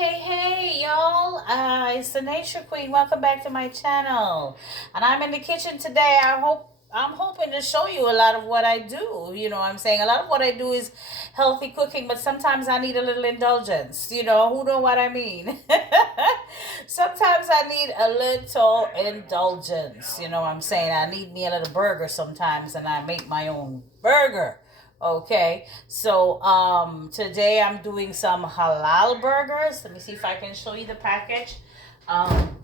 Hey, y'all. It's the Nature Queen. Welcome back to my channel. And I'm in the kitchen today. I'm hoping to show you a lot of what I do. You know what I'm saying? A lot of what I do is healthy cooking, but sometimes I need a little indulgence. Who know what I mean? Sometimes I need a little indulgence. You know what I'm saying? I need me a little burger sometimes, and I make my own burger. Okay, so today I'm doing some halal burgers. Let me see if I can show you the package. Um,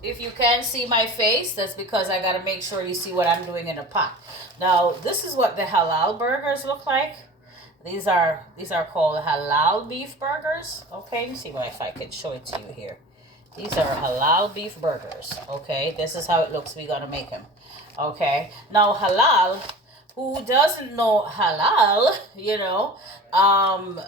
if you can't see my face, that's because I gotta make sure you see what I'm doing in the pot. Now, this is what the halal burgers look like. These are called halal beef burgers. Okay, let me see if I can show it to you here. These are halal beef burgers. Okay, this is how it looks. We're gonna make them. Okay, now halal. Who doesn't know halal? Um,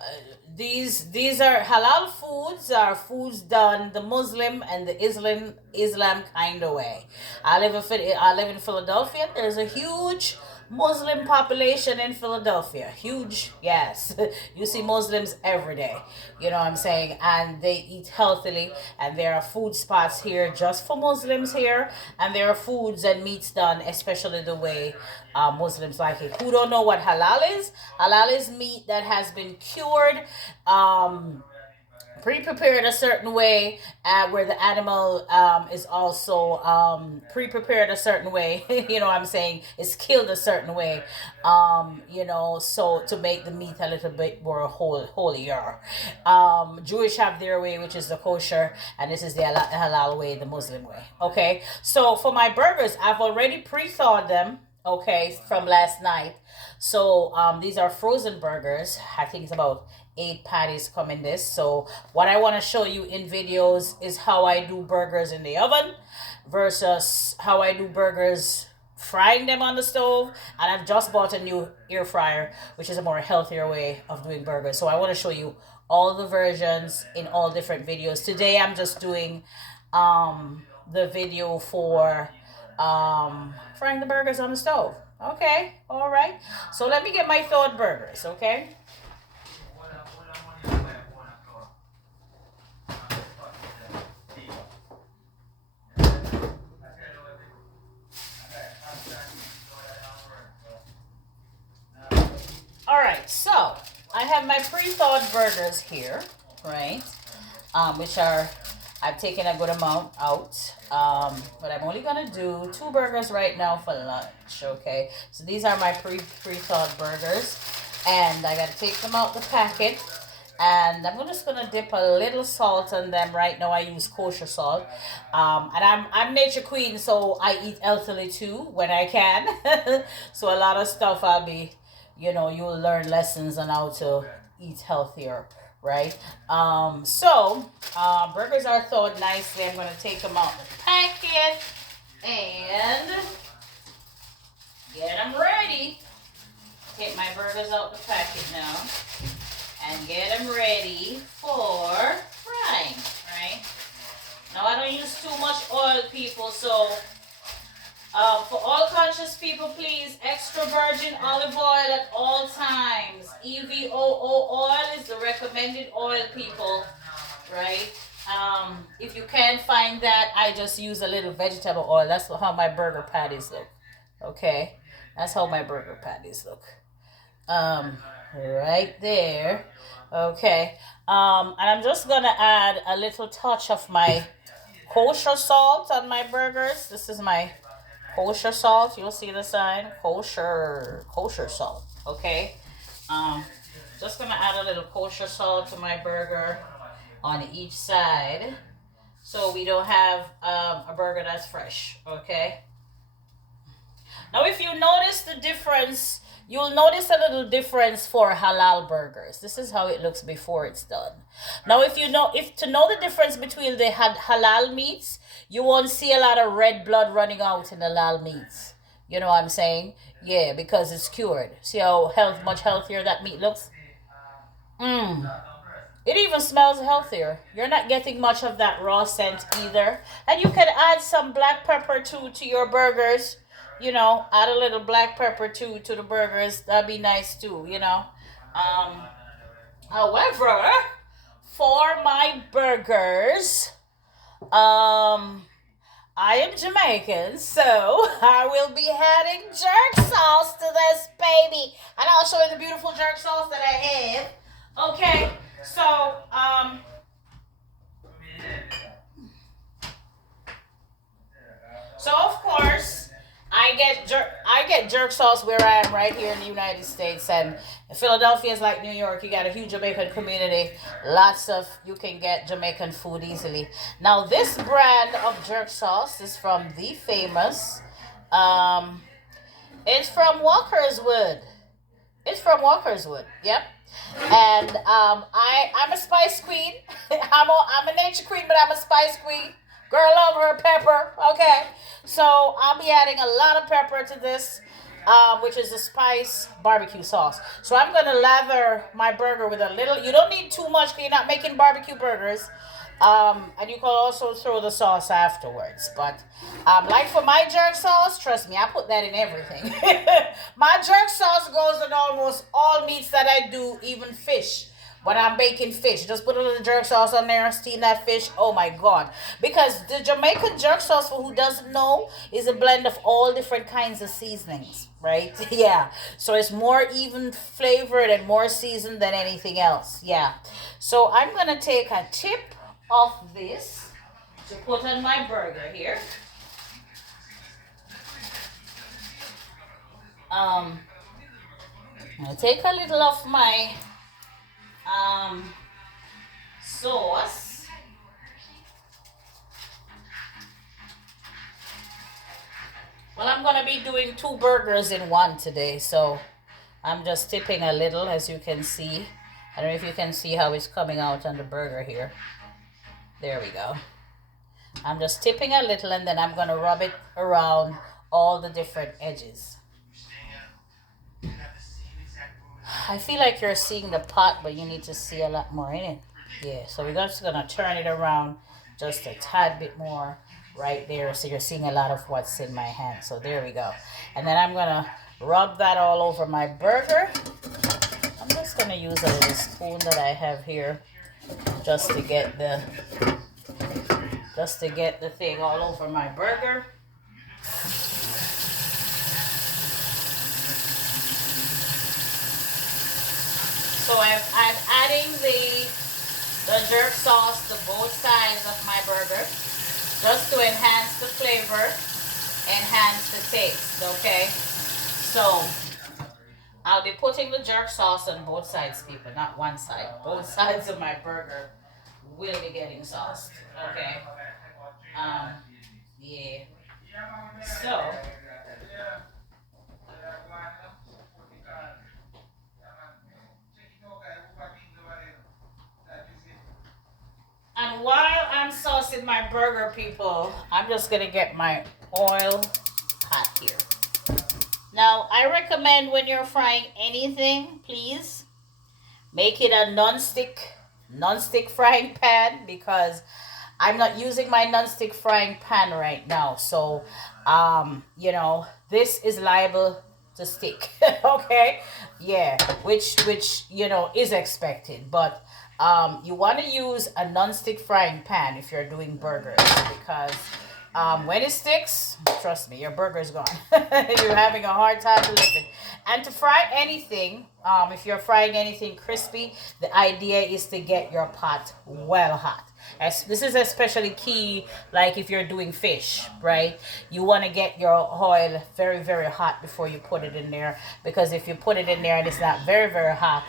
these are halal foods. Are foods done the Muslim and the Islam kind of way. I live in Philadelphia. There's a huge Muslim population in Philadelphia. Huge, yes. You see Muslims every day. You know what I'm saying? And they eat healthily. And there are food spots here just for Muslims here. And there are foods and meats done, especially the way Muslims like it. Who don't know what halal is? Halal is meat that has been cured. Pre-prepared a certain way, where the animal is also pre-prepared a certain way. You know what I'm saying? It's killed a certain way, so to make the meat a little bit more holier. Jewish have their way, which is the kosher, and this is the halal way, the Muslim way. Okay, so for my burgers, I've already pre-thawed them, okay, from last night. So these are frozen burgers. I think it's about 8 patties come in this. So what I want to show you in videos is how I do burgers in the oven versus how I do burgers frying them on the stove. And I've just bought a new air fryer, which is a more healthier way of doing burgers. So I want to show you all the versions in all different videos. Today I'm just doing the video for frying the burgers on the stove. Okay, all right. So let me get my thawed burgers, okay? All right, so I have my pre-thawed burgers here, right? Which are, I've taken a good amount out, but I'm only gonna do 2 burgers right now for lunch. Okay, so these are my pre-thawed burgers, and I gotta take them out the packet. And I'm just gonna dip a little salt on them. Right now I use kosher salt, and I'm Nature Queen, so I eat healthily too when I can. So a lot of stuff I'll be, you'll learn lessons on how to eat healthier, right? Burgers are thawed nicely. I'm gonna take them out the packet and get them ready. Take my burgers out the packet now and get them ready for frying, right? Now I don't use too much oil, people, so for all conscious people, please, extra virgin olive oil at all times. EVOO oil is the recommended oil, people, right? If you can't find that, I just use a little vegetable oil. That's how my burger patties look. Okay, that's how my burger patties look. Right there. Okay. And I'm just gonna add a little touch of my kosher salt on my burgers. This is my kosher salt. You'll see the sign, kosher salt. Okay. Just gonna add a little kosher salt to my burger on each side, so we don't have a burger that's fresh. Okay. Now, if you notice the difference, you'll notice a little difference for halal burgers. This is how it looks before it's done. Now, if to know the difference between the halal meats, you won't see a lot of red blood running out in the halal meats. You know what I'm saying? Yeah, because it's cured. See how much healthier that meat looks? It even smells healthier. You're not getting much of that raw scent either. And you can add some black pepper too to your burgers. Add a little black pepper too to the burgers. That'd be nice too, However, for my burgers, um, I am Jamaican, so I will be adding jerk sauce to this baby, and I'll show you the beautiful jerk sauce that I have. Okay, so so of course, I get jerk sauce where I am right here in the United States, and Philadelphia is like New York. You got a huge Jamaican community. Lots of you can get Jamaican food easily. Now this brand of jerk sauce is from the famous. Um, it's from Walkerswood. It's from Walkerswood. Yep. And I'm a spice queen. I'm a nature queen, but I'm a spice queen. Girl, love her pepper. Okay, so I'll be adding a lot of pepper to this, which is the spice barbecue sauce. So I'm gonna lather my burger with a little. You don't need too much because you're not making barbecue burgers. And you can also throw the sauce afterwards. But like for my jerk sauce, trust me, I put that in everything. My jerk sauce goes in almost all meats that I do, even fish. When I'm baking fish, just put a little jerk sauce on there, steam that fish. Oh my god! Because the Jamaican jerk sauce, for who doesn't know, is a blend of all different kinds of seasonings, right? Yeah. So it's more even flavored and more seasoned than anything else. Yeah. So I'm gonna take a tip of this to put on my burger here. Um, I'll take a little of my um, sauce. Well, I'm gonna be doing two burgers in one today, so I'm just tipping a little, as you can see. I don't know if you can see how it's coming out on the burger here. There we go. I'm just tipping a little, and then I'm gonna rub it around all the different edges. I feel like you're seeing the pot, but you need to see a lot more in it. Yeah, so we're just gonna turn it around just a tad bit more right there, so you're seeing a lot of what's in my hand. So there we go. And then I'm gonna rub that all over my burger. I'm just gonna use a little spoon that I have here just to get the thing all over my burger. So I'm adding the jerk sauce to both sides of my burger just to enhance the flavor, enhance the taste, okay? So I'll be putting the jerk sauce on both sides, people, not one side. Both sides of my burger will be getting sauced, okay? Um, yeah. So, and while I'm saucing my burger, people, I'm just gonna get my oil hot here. Now, I recommend when you're frying anything, please make it a non-stick frying pan, because I'm not using my non-stick frying pan right now. So, this is liable to stick. Okay? Yeah, which is expected, but you want to use a non-stick frying pan if you're doing burgers, because when it sticks, trust me, your burger is gone. You're having a hard time to lift it. And to fry anything, if you're frying anything crispy, the idea is to get your pot well hot. This is especially key, like if you're doing fish, right? You want to get your oil very, very hot before you put it in there, because if you put it in there and it's not very, very hot,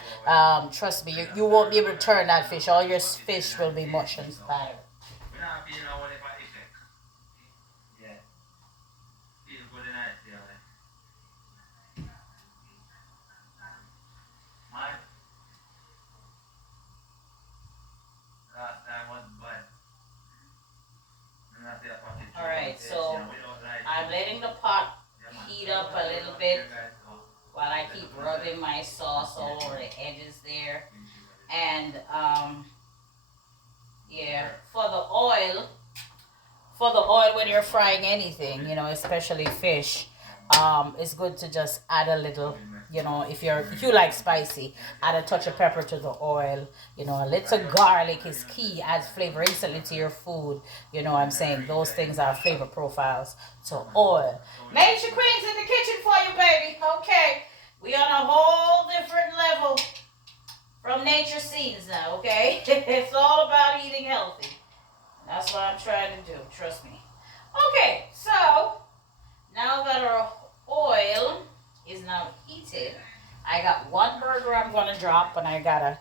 trust me, you won't be able to turn that fish. All your fish will be mush and spattered. All right, so I'm letting the pot heat up a little bit while I keep rubbing my sauce all over the edges there. And yeah, for the oil when you're frying anything, especially fish, it's good to just add a little. You know, if you like spicy, add a touch of pepper to the oil. You know, a little garlic is key, adds flavor instantly to your food. You know what I'm saying? Those things are flavor profiles to oil. Nature Queen's in the kitchen for you, baby. Okay. We on a whole different level from nature scenes now, okay? It's all about eating healthy. That's what I'm trying to do, trust me. Okay, so now that our oil is now heated, I got one burger I'm gonna drop, and I gotta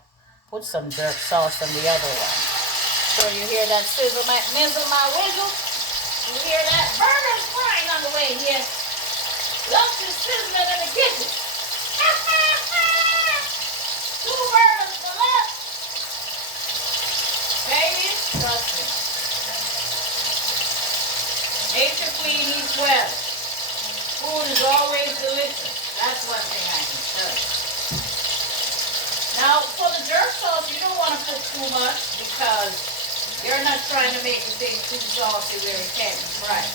put some jerk sauce on the other one. So you hear that sizzle, my mizzle, my wiggle? You hear that? Burger's frying on the way here. Lunch is sizzling in the kitchen. Two burgers for lunch. Baby, trust me. Nature Queen eats well. Food is always delicious. That's one thing I can tell you. Now, for the jerk sauce, you don't want to put too much because you're not trying to make the thing too saucy where it can't be fried.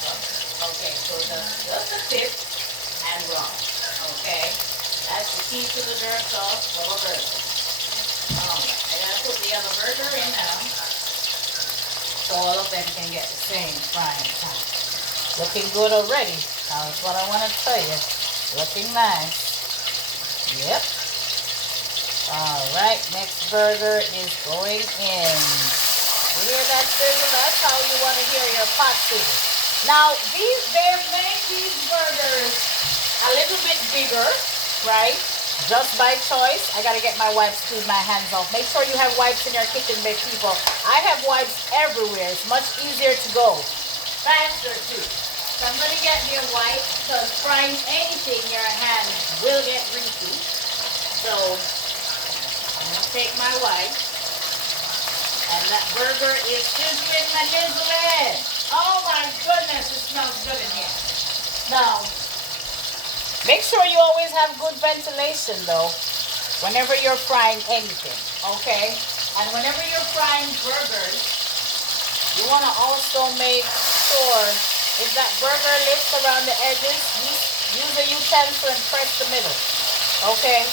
Okay, so just a tip and raw. Okay, that's the key to the jerk sauce for a burger. Alright, I gotta put the other burger in now so all of them can get the same frying time. Looking good already. That's what I want to tell you. Looking nice. Yep. Alright, next burger is going in. You hear that sizzle? That's how you want to hear your pot sizzle. Now, they've made these burgers a little bit bigger, right? Just by choice. I got to get my wipes, clean my hands off. Make sure you have wipes in your kitchen, big people. I have wipes everywhere. It's much easier to go. Faster, too. So I'm going to get me a wipe because frying anything, your hands will get greasy. So I'm going to take my wipe. And that burger is sizzling my nizzling. Oh my goodness, it smells good in here. Now, make sure you always have good ventilation though, whenever you're frying anything, okay? And whenever you're frying burgers, you want to also make sure if that burger lifts around the edges, use a utensil and press the middle, okay?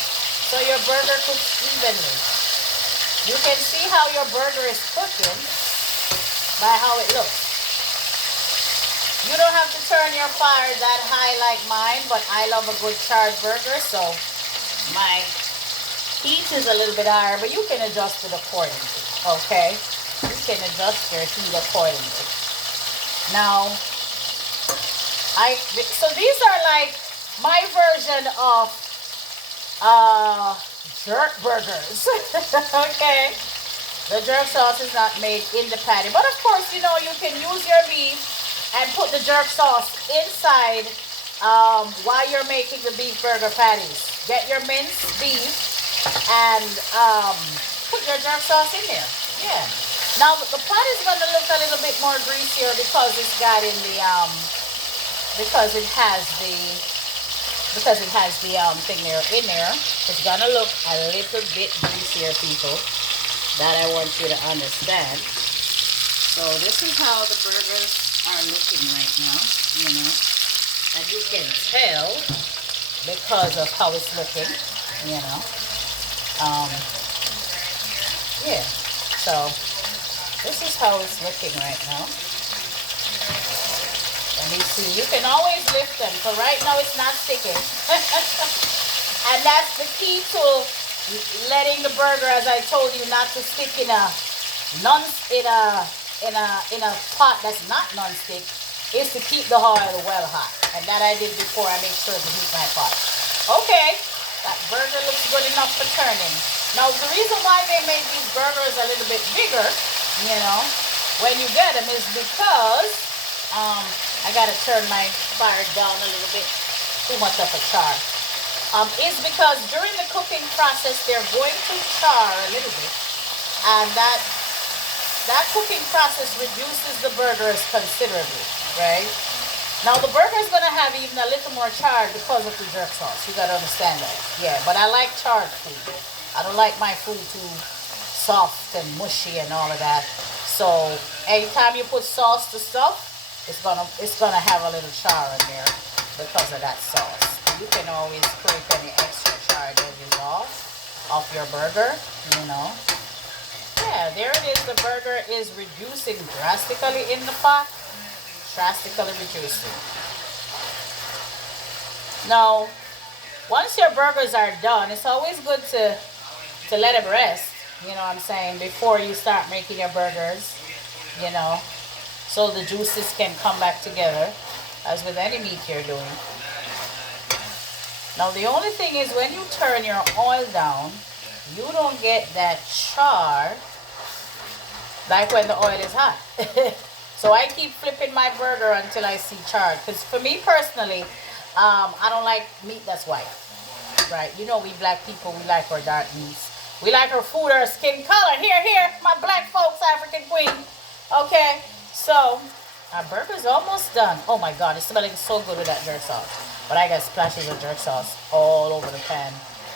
So your burger cooks evenly. You can see how your burger is cooking by how it looks. You don't have to turn your fire that high like mine, but I love a good charred burger, so my heat is a little bit higher, but you can adjust it accordingly, okay? You can adjust your heat accordingly. Now, so these are like my version of jerk burgers, okay? The jerk sauce is not made in the patty, but of course, you know, you can use your beef and put the jerk sauce inside while you're making the beef burger patties. Get your minced beef and put your jerk sauce in there. Yeah. Now the pot is going to look a little bit more greasier because it's got in the because it has the thing there in there. It's gonna look a little bit greasier, people. That I want you to understand. So this is how the burgers are looking right now, you know, and you can tell because of how it's looking, you know. Yeah, so this is how it's looking right now. And you see, you can always lift them, so right now it's not sticking. And that's the key to letting the burger, as I told you, not to stick in a pot that's not non-stick, is to keep the oil well hot. And that I did before I make sure to heat my pot. Okay, that burger looks good enough for turning. Now the reason why they made these burgers a little bit bigger, you know, when you get them is because I gotta turn my fire down a little bit. Too much of a char. Is because during the cooking process they're going to char a little bit, and that cooking process reduces the burgers considerably, right? Now the burger is gonna have even a little more char because of the jerk sauce. You gotta understand that. Yeah, but I like charred food. I don't like my food too soft and mushy and all of that. So anytime you put sauce to stuff, it's gonna have a little char in there because of that sauce. You can always scrape any extra of your burger, you know. Yeah, there it is. The burger is reducing drastically in the pot. Drastically reducing. Now, once your burgers are done, it's always good to let them rest. You know what I'm saying? Before you start making your burgers, you know, so the juices can come back together, as with any meat you're doing. Now, the only thing is when you turn your oil down, you don't get that char like when the oil is hot. So I keep flipping my burger until I see char. Because for me personally, I don't like meat that's white. Right? You know, we black people, we like our dark meats. We like our food, our skin color. Here, here, my black folks, African queen. Okay, so our burger's almost done. Oh my God, it's smelling so good with that jerk sauce. But I got splashes of jerk sauce all over the pan,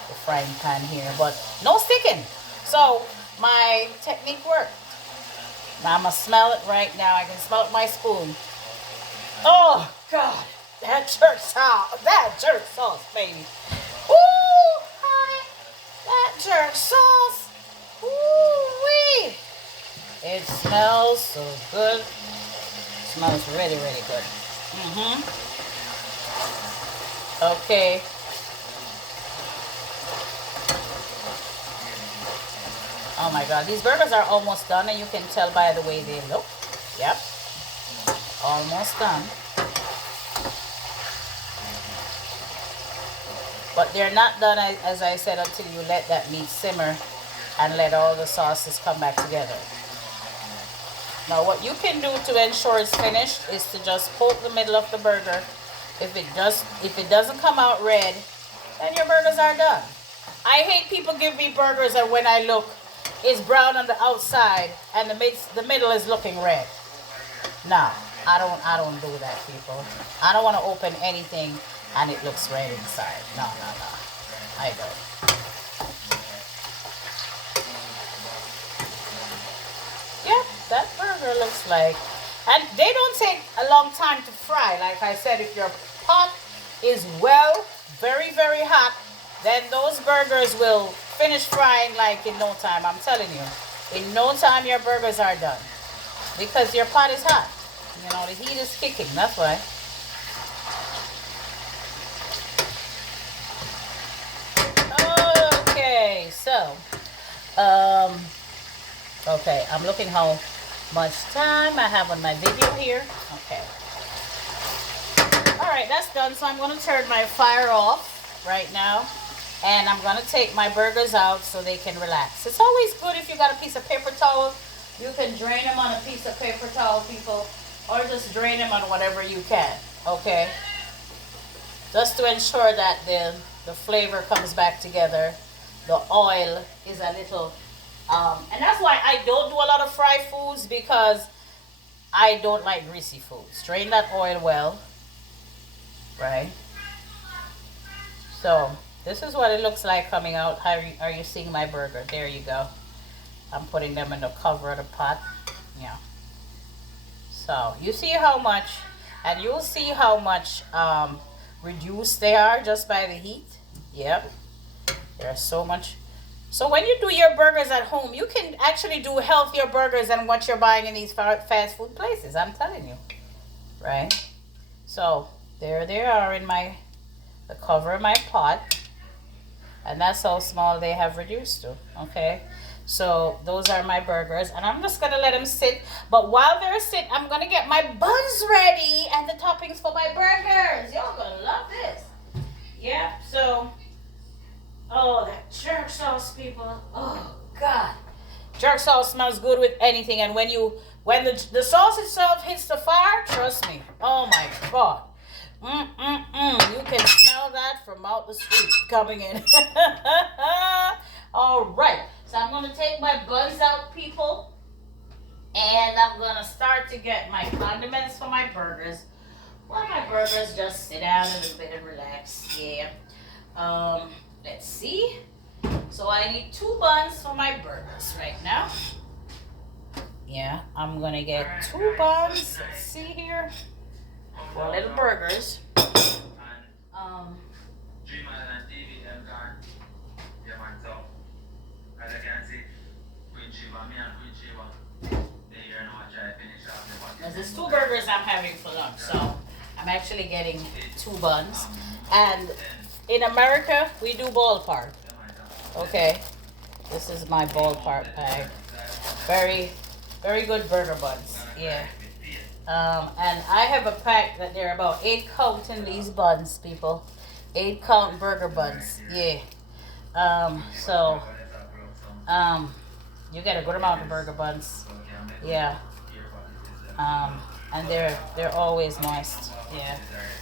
the frying pan here. But no sticking. So my technique worked. Now I'm gonna smell it right now. I can smell it with my spoon. Oh God, that jerk sauce, baby. Ooh, honey, that jerk sauce. Ooh wee. It smells so good. It smells really, really good. Okay. Oh my God, these burgers are almost done, and you can tell by the way they look. Yep, almost done. But they're not done, as I said, until you let that meat simmer and let all the sauces come back together. Now what you can do to ensure it's finished is to just poke the middle of the burger. If it doesn't come out red, then your burgers are done. I hate people give me burgers and when I look, it's brown on the outside and the middle is looking red. No, I don't do that, people. I don't want to open anything and it looks red inside. No. I don't. Yep, that burger looks like. And they don't take a long time to fry. Like I said, if your pot is very, very hot, then those burgers will finish frying like in no time. I'm telling you. In no time, your burgers are done. Because your pot is hot. You know, the heat is kicking. That's why. Okay, so, okay, I'm looking how much time I have on my video here. Okay. All right, that's done. So I'm going to turn my fire off right now. And I'm going to take my burgers out so they can relax. It's always good if you got a piece of paper towel. You can drain them on a piece of paper towel, people. Or just drain them on whatever you can. Okay? Just to ensure that the flavor comes back together. The oil is a little... and that's why I don't do a lot of fried foods, because I don't like greasy foods. Drain that oil well. Right? So... this is what it looks like coming out. How are you seeing my burger? There you go. I'm putting them in the cover of the pot. Yeah. So you see how much, and you'll see how much reduced they are just by the heat. Yep. There's so much. So when you do your burgers at home, you can actually do healthier burgers than what you're buying in these fast food places. I'm telling you. Right? So there they are in the cover of my pot. And that's how small they have reduced to. Okay, so those are my burgers, and I'm just gonna let them sit. But while they're sit, I'm gonna get my buns ready and the toppings for my burgers. Y'all gonna love this. Yeah. So, oh, that jerk sauce, people. Oh God, jerk sauce smells good with anything. And when the sauce itself hits the fire, trust me. Oh my God. You can smell that from out the street coming in. All right. So I'm going to take my buns out, people. And I'm going to start to get my condiments for my burgers. While my burgers just sit down a little bit and relax. Yeah. Let's see. So I need 2 buns for my burgers right now. Yeah. I'm going to get 2 buns. Let's see here. 4 little burgers. Because there's two burgers I'm having for lunch, so I'm actually getting two buns. And in America, we do ballpark. Okay, this is my ballpark bag. Very, very good burger buns. Yeah. And I have a pack that there are about 8 count in these buns, people. 8 count burger buns. Yeah. So you get a good amount of burger buns. Yeah. And they're always moist. Yeah.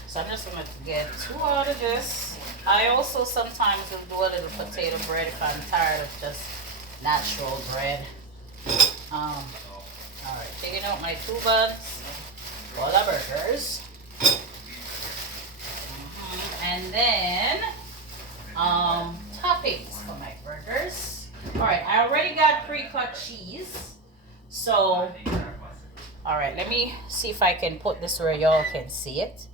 So I'm just gonna get 2 out of this. I also sometimes will do a little potato bread if I'm tired of just natural bread. All right, taking out my 2 buns, full of burgers, and then toppings for my burgers. All right, I already got pre-cut cheese, so all right, let me see if I can put this where y'all can see it,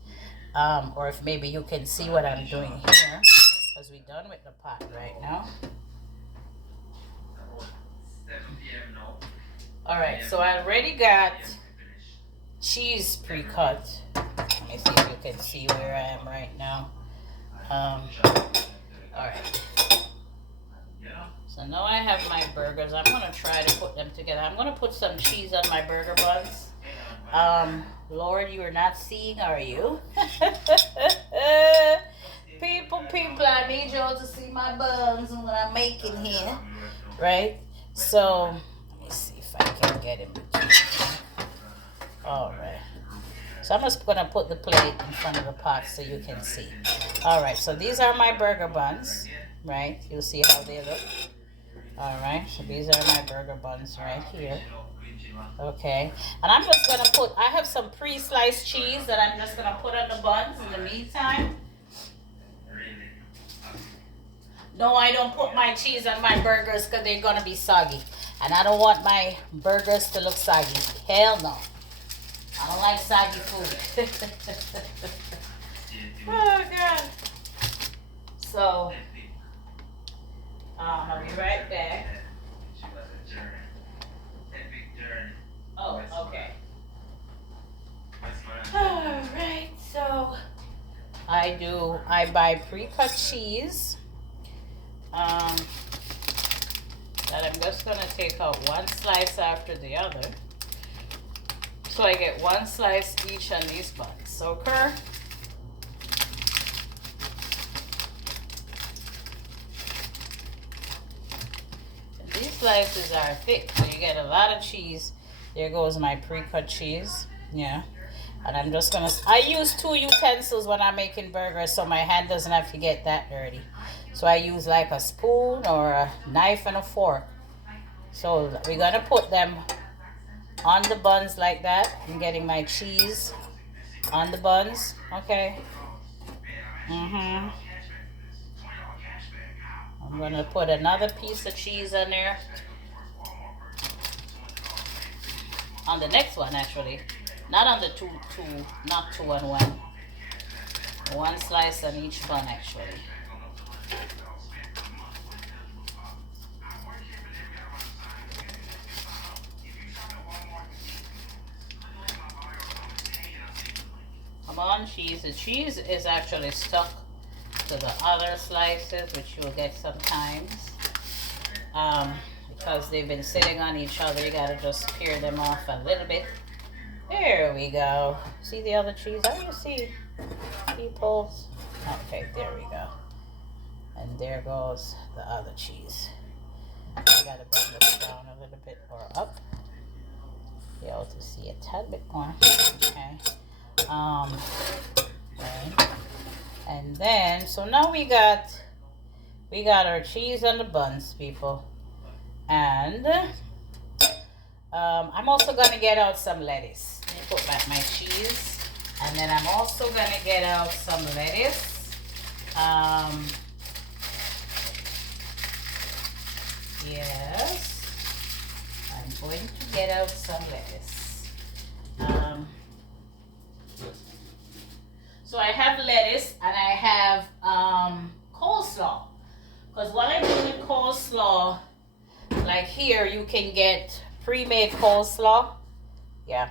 or if maybe you can see what I'm doing here, because we're done with the pot right now. All right, so I already got cheese pre-cut. Let me see if you can see where I am right now. All right. So now I have my burgers. I'm gonna try to put them together. I'm gonna put some cheese on my burger buns. Lord, you are not seeing, are you? people, I need y'all to see my buns and what I'm making here, right? So let me see if I can get him. All right. So I'm just gonna put the plate in front of the pot so you can see. All right. So these are my burger buns, right? You'll see how they look. All right. So these are my burger buns right here. Okay. And I'm just gonna put. I have some pre-sliced cheese that I'm just gonna put on the buns in the meantime. No, I don't put my cheese on my burgers because they're gonna be soggy, and I don't want my burgers to look soggy. Hell no. I don't like soggy food. Oh God. So, I'll be right back. Oh, okay. All right. So, I buy pre-cut cheese. That I'm just gonna take out one slice after the other. So I get one slice each on these buns, okay? And these slices are thick, so you get a lot of cheese. There goes my pre-cut cheese, yeah. And I'm just gonna, I use 2 utensils when I'm making burgers so my hand doesn't have to get that dirty. So I use like a spoon or a knife and a fork. So we're gonna put them on the buns like that. I'm getting my cheese on the buns, okay? I'm gonna put another piece of cheese on there. On the next one, actually. Not on the not 2 on 1. One slice on each bun, actually. Come on, cheese. The cheese is actually stuck to the other slices, which you'll get sometimes. Because they've been sitting on each other, you gotta just peel them off a little bit. There we go. See the other cheese? Oh, you see, people. Okay, there we go. And there goes the other cheese. I gotta bring this down a little bit or up. Be able to see a tad bit more. Okay. Okay. And then, so now we got our cheese on the buns, people. And I'm also gonna get out some lettuce. Let me put back my cheese, and then I'm also gonna get out some lettuce. Yes, I'm going to get out some lettuce. So I have lettuce and I have coleslaw. Because what I do with coleslaw, like like here you can get pre-made coleslaw. Yeah,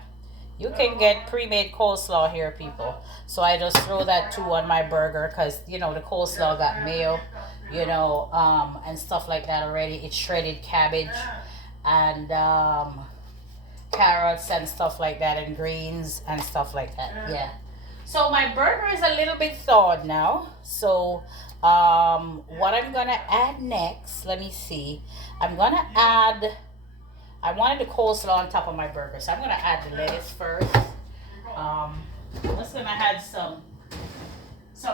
you can get pre-made coleslaw here, people. So I just throw that too on my burger because you know the coleslaw got mayo, and stuff like that already. It's shredded cabbage and carrots and stuff like that, and greens and stuff like that. Yeah. So my burger is a little bit thawed now. So what I'm gonna add next, let me see. I'm gonna add, I wanted the coleslaw on top of my burger, so I'm gonna add the lettuce first. I'm just gonna add some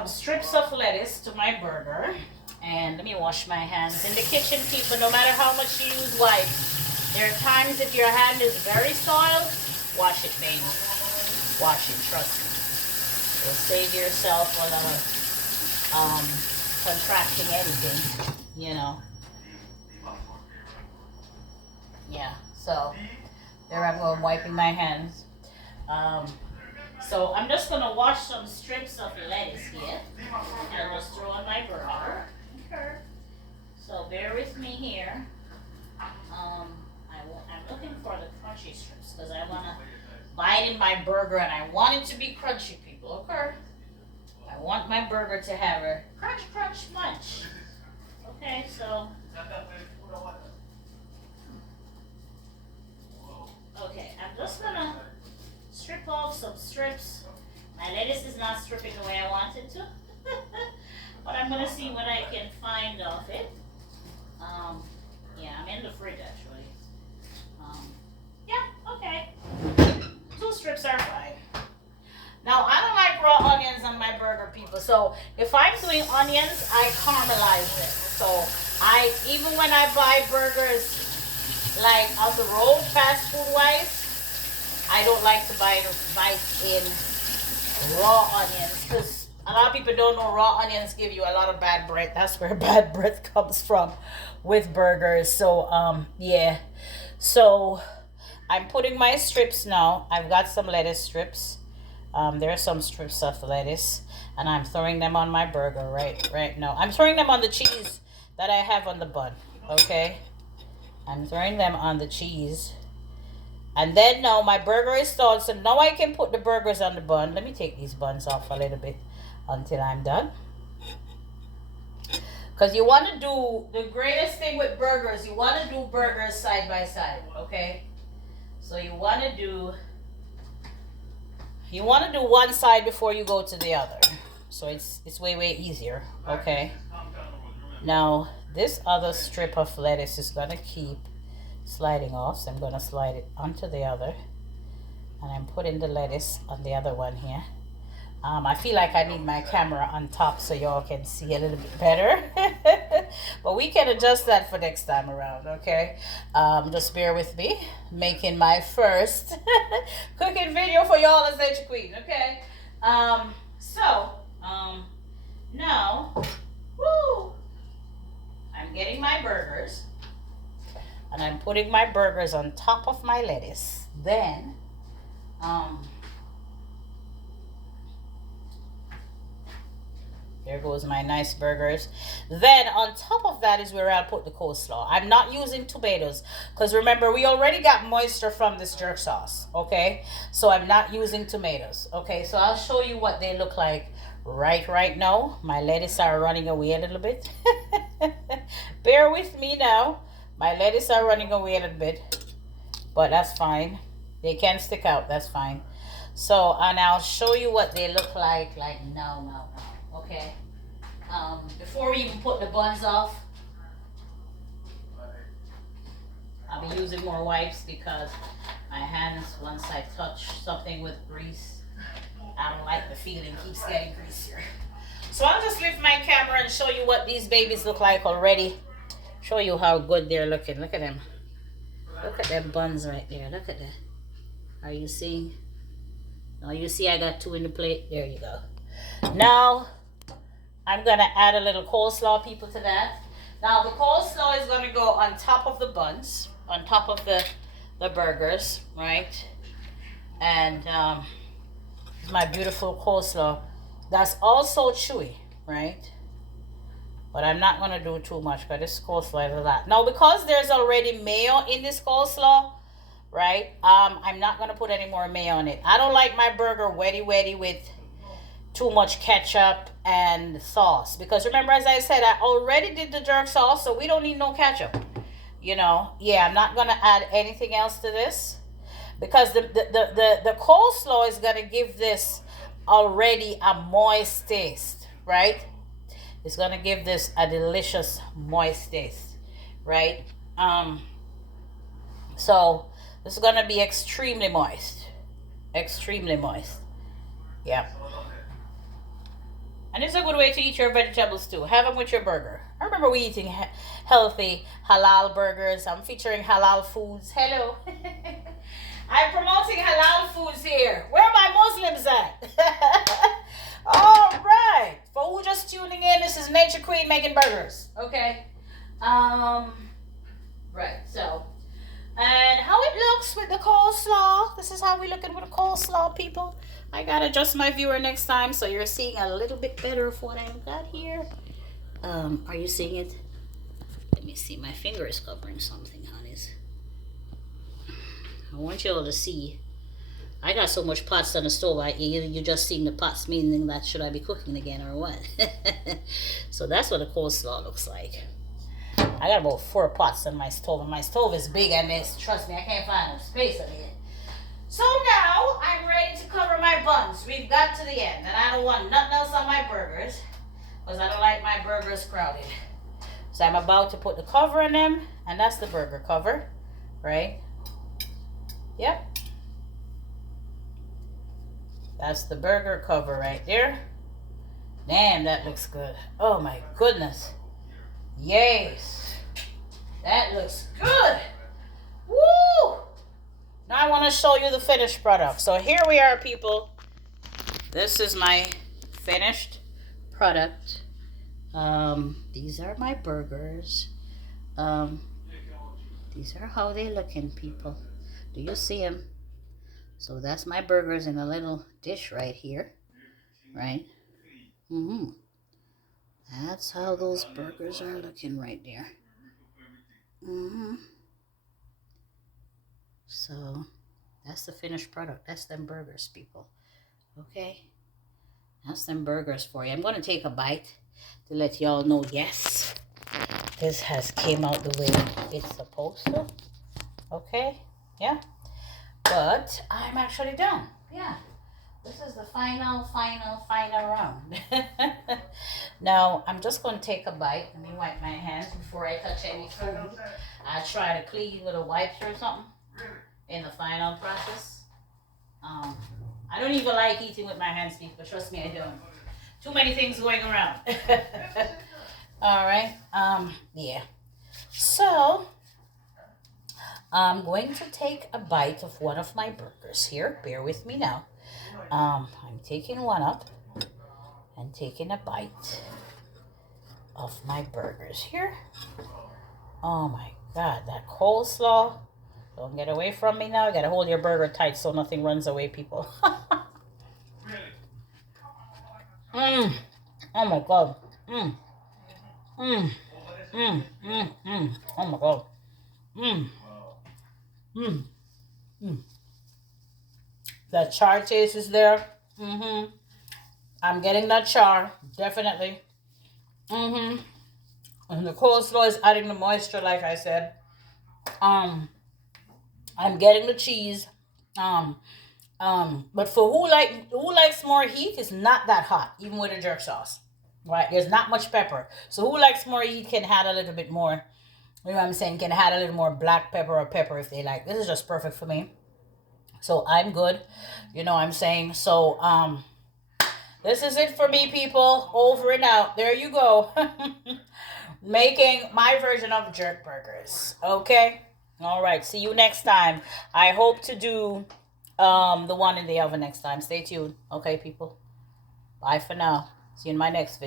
strips of lettuce to my burger. And let me wash my hands. In the kitchen, people, no matter how much you use wipes, there are times if your hand is very soiled, wash it, baby. Wash it, trust me. It'll save yourself a lot of contracting anything, Yeah, so there I'm going, wiping my hands. So I'm just gonna wash some strips of lettuce here and I'll just throw on my burger. Okay. So bear with me here. I'm looking for the crunchy strips because I wanna bite in my burger and I want it to be crunchy, people. Okay. I want my burger to have a crunch, crunch, munch. Okay, so. Okay, I'm just gonna strip off some strips. My lettuce is not stripping the way I want it to. But I'm gonna see what I can find of it. Yeah, I'm in the fridge actually. Yeah, okay. 2 strips are fine. Now, I don't like raw onions on my burger, people. So, if I'm doing onions, I caramelize them. So, even when I buy burgers, like on the road, fast food wise, I don't like to bite in raw onions. Because a lot of people don't know raw onions give you a lot of bad breath. That's where bad breath comes from with burgers. So, yeah. So, I'm putting my strips now. I've got some lettuce strips. There are some strips of lettuce, and I'm throwing them on my burger right now. I'm throwing them on the cheese that I have on the bun, okay? I'm throwing them on the cheese. And then now my burger is thawed, so now I can put the burgers on the bun. Let me take these buns off a little bit until I'm done. Because you want to do, the greatest thing with burgers, you want to do burgers side by side, okay? So you want to do one side before you go to the other. So it's way easier, okay? Now, this other strip of lettuce is going to keep sliding off. So I'm going to slide it onto the other. And I'm putting the lettuce on the other one here. I feel like I need my camera on top so y'all can see a little bit better. But we can adjust that for next time around, okay? Just bear with me. Making my first cooking video for y'all as Nature Queen, okay? Now, woo! I'm getting my burgers. And I'm putting my burgers on top of my lettuce. Then, there goes my nice burgers. Then on top of that is where I'll put the coleslaw. I'm not using tomatoes because remember we already got moisture from this jerk sauce, okay? So I'm not using tomatoes, okay? So I'll show you what they look like right now. My lettuce are running away a little bit. Bear with me now. My lettuce are running away a little bit, but that's fine. They can stick out, that's fine. So, and I'll show you what they look like now. Okay, before we even put the buns off, I'll be using more wipes because my hands, once I touch something with grease, I don't like the feeling, keeps getting greasier. So I'll just lift my camera and show you what these babies look like already. Show you how good they're looking. Look at them. Look at them buns right there. Look at that. Are you seeing? Now you see I got 2 in the plate. There you go. Now, I'm going to add a little coleslaw, people, to that. Now, the coleslaw is going to go on top of the buns, on top of the burgers, right? And my beautiful coleslaw. That's also chewy, right? But I'm not gonna do too much because this coleslaw is a lot. Now because there's already mayo in this coleslaw, right? I'm not gonna put any more mayo on it. I don't like my burger wetty with too much ketchup and sauce because remember, as I said, I already did the jerk sauce, so we don't need no ketchup. Yeah, I'm not gonna add anything else to this because the coleslaw is gonna give this already a moist taste, right? It's gonna give this a delicious moist taste, right? So this is gonna be extremely moist, extremely moist. Yeah. And it's a good way to eat your vegetables too. Have them with your burger. I remember we eating healthy halal burgers. I'm featuring halal foods. Hello. I'm promoting halal foods here. Where are my Muslims at? All right. For who just tuning in, this is Nature Queen making burgers. Okay. Right. So, and how it looks with the coleslaw. This is how we looking with the coleslaw, people. I gotta adjust my viewer next time so you're seeing a little bit better of what I've got here. Are you seeing it? Let me see. My finger is covering something, honeys. I want you all to see. I got so much pots on the stove. You just seeing the pots, meaning that should I be cooking again or what? So that's what the coleslaw looks like. I got about 4 pots on my stove, and my stove is big. Trust me, I can't find no space on it. So now I'm ready to cover my buns. We've got to the end, and I don't want nothing else on my burgers because I don't like my burgers crowded. So I'm about to put the cover on them, and that's the burger cover, right? Yep. That's the burger cover right there. Damn, that looks good. Oh my goodness. Yes. That looks good. Woo! Now I want to show you the finished product. So here we are, people. This is my finished product. These are my burgers. These are how they looking, people. Do you see them? So that's my burgers in a little dish right here, right? That's how those burgers are looking right there. So that's the finished product. That's them burgers, people. Okay, that's them burgers for you. I'm going to take a bite to let y'all know, yes, this has came out the way it's supposed to. Okay, yeah. But I'm actually done. Yeah. This is the final round. Now, I'm just going to take a bite. Let me wipe my hands before I touch any food. I try to clean with a wipes or something in the final process. I don't even like eating with my hands, people. Trust me, I don't. Too many things going around. All right. Yeah. So, I'm going to take a bite of one of my burgers here. Bear with me now. I'm taking one up and taking a bite of my burgers here. Oh my God, that coleslaw. Don't get away from me now. You gotta hold your burger tight so nothing runs away, people. Oh my God. Oh my God. The char taste is there. I'm getting that char, definitely. And the coleslaw is adding the moisture, like I said. I'm getting the cheese. But for who likes more heat, it's not that hot, even with a jerk sauce. Right? There's not much pepper. So who likes more heat can add a little bit more. You know what I'm saying? Can add a little more black pepper or pepper if they like. This is just perfect for me. So I'm good. You know what I'm saying? So this is it for me, people. Over and out. There you go. Making my version of jerk burgers. Okay? All right. See you next time. I hope to do the one in the oven next time. Stay tuned. Okay, people? Bye for now. See you in my next video.